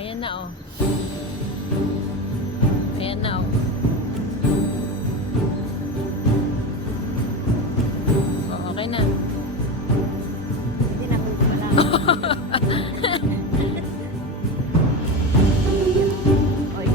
ayan na oh. Ayan na oh. Oh, okay na. Hindi na po pala. Oy.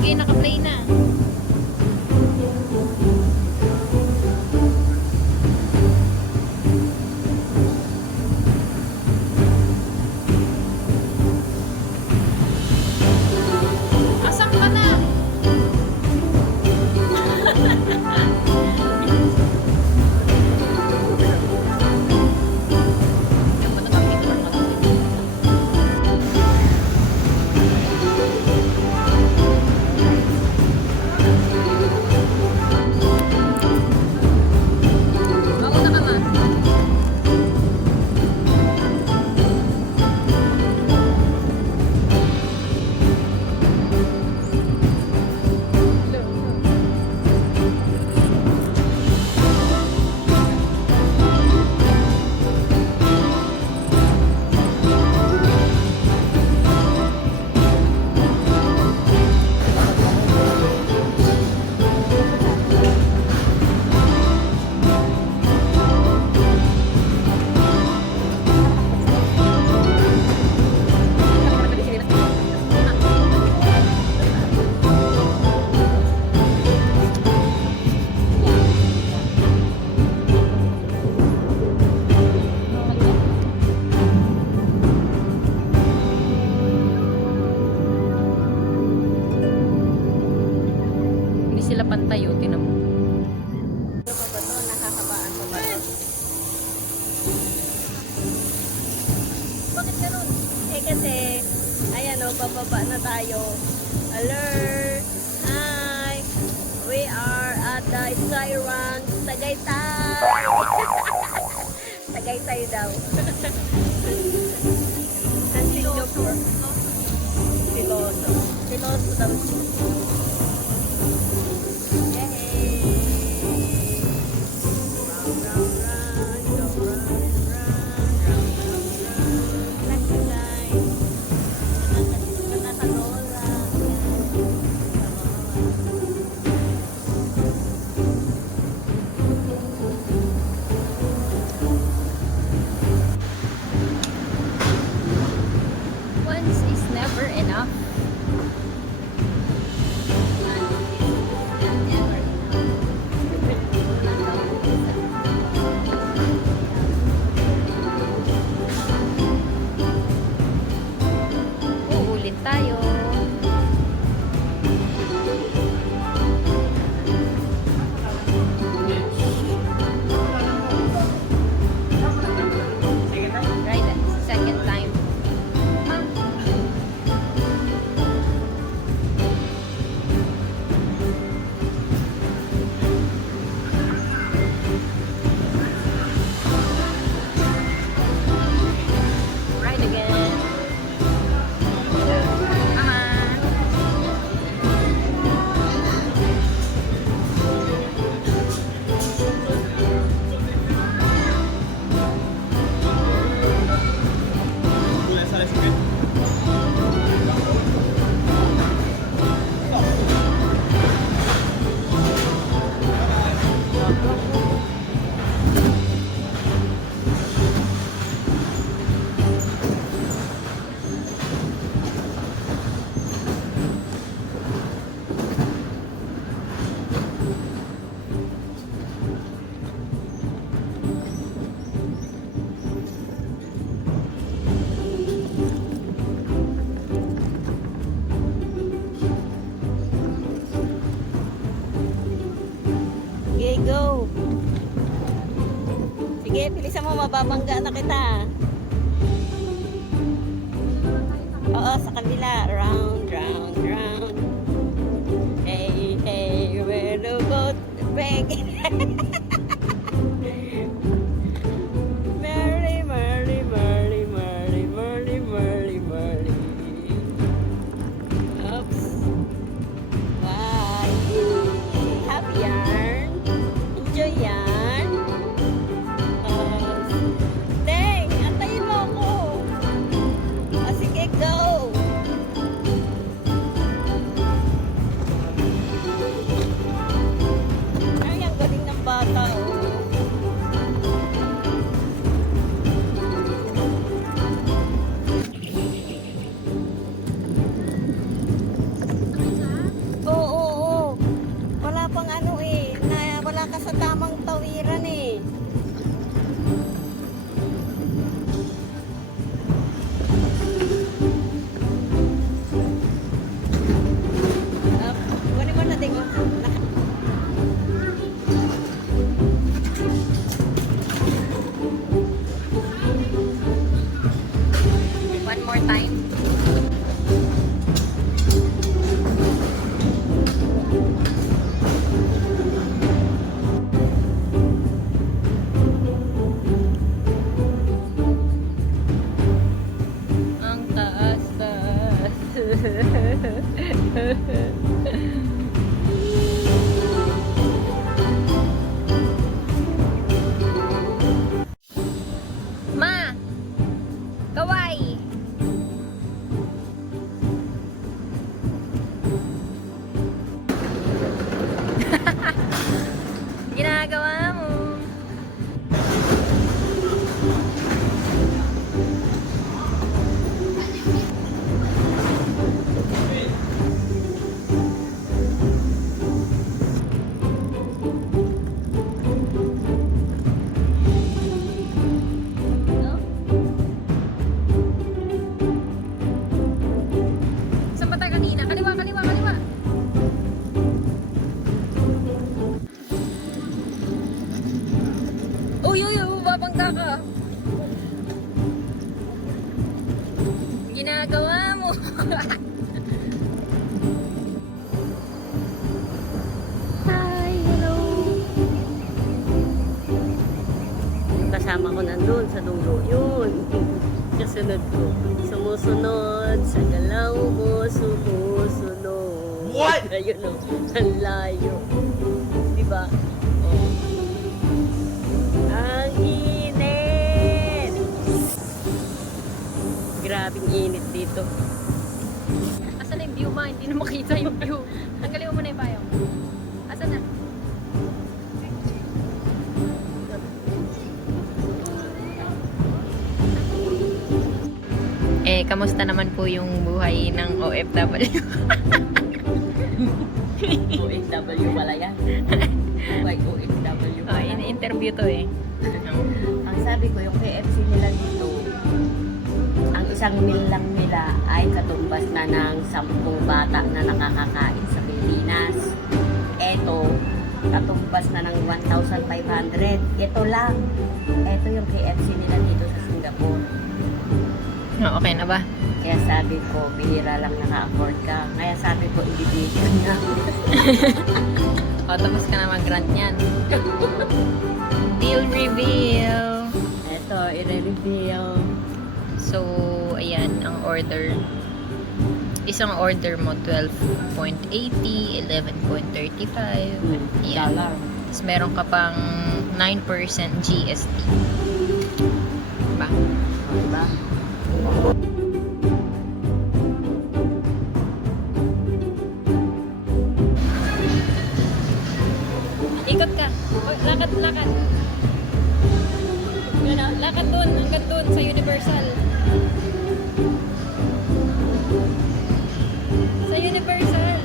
Okay, naka-play na. Asan ka na? Yan ba nakapicture ka na? Mauna ka ma. Hindi sila pantay oh, tinan mo. Ano pa ba to? Nakakabaan pa ba to? Bakit ganun? Eh kasi, ayan o, bababa na tayo. Alert! Hi! We are at the Sky Ranch, Tagaytay! Tagaytay daw. Ang Singapore. Siloso. Siloso daw siya. Once is never enough. Uulit tayo. Right, second time. Right again. Come on. Okay, go. Sige, bilisan mo, mababangga na kita. Oo, sa kabila. Round, round, round. Hey, hey, where to go? Back. Bata ka. Ginagawa mo. Hi, hello. Kasama ko nandun sa dulo yun. Kasunod ko. Sumusunod sa galaw mo, sumusunod. What? Ayun o, ang layo. Diba? Oh. Ang init! Grabing init dito. Asan na yung view ma? Hindi na makita yung view. Tanggalin mo muna yung payong. Asan na? Kamusta naman po yung buhay ng OFW? OFW pala yan. Buhay OFW Oh, in-interview to eh. Ang sabi ko, yung KFC nila dito, ang isang meal lang nila ay katumbas na ng 10 bata na nakakakain sa Pilipinas. Eto, katumbas na ng 1,500. Ito lang. Ito yung KFC nila dito sa Singapore. Oh, okay na ba? Kaya sabi ko, bihira lang naka-afford ka. Kaya sabi ko, ibibigyan na. O, tapos ka na mag-grant niyan. Deal reveal. Ito, i-reveal. So, ayan, ang order. Isang order mo, 12.80, 11.35. Ayan. Dollar. Tapos meron ka pang 9% GST. Diba? Diba? Ikot ka. O, lakad, lakad. Yun na, lakad dun, hanggang dun sa Universal. Sa Universal.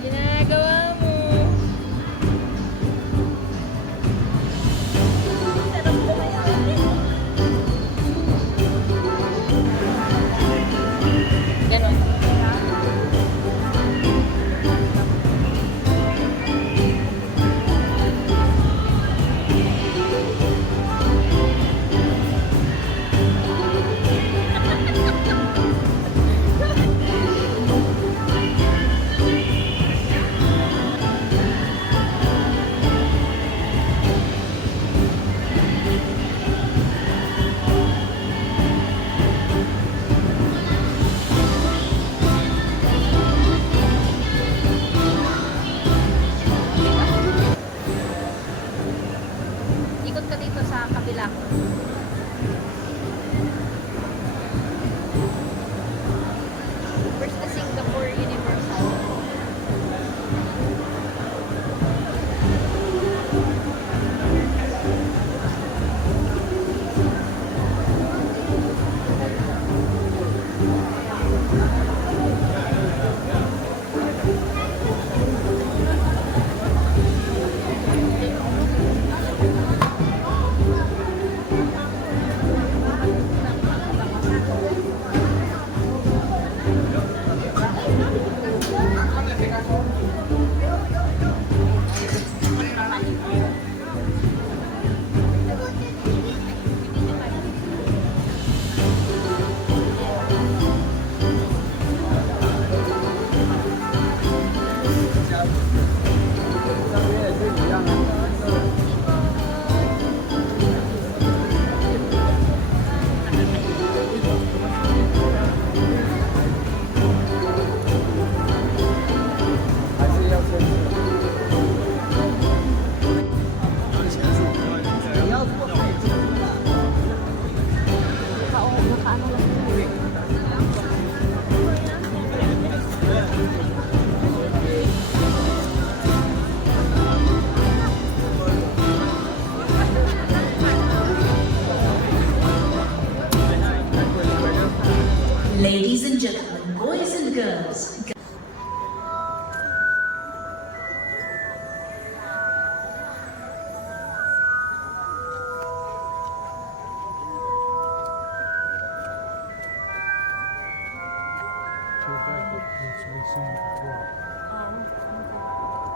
Ginagawa mo. Ganon.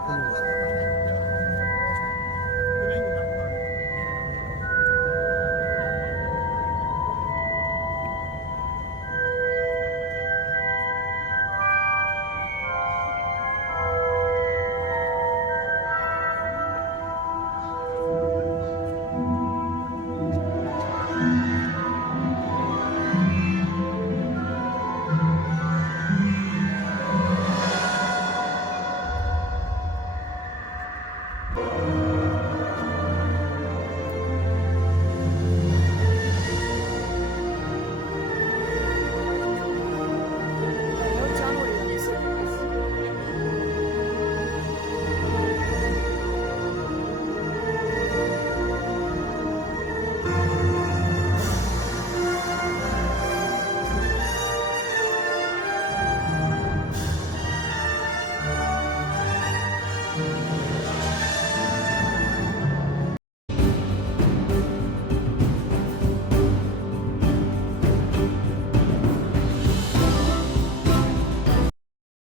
Ano?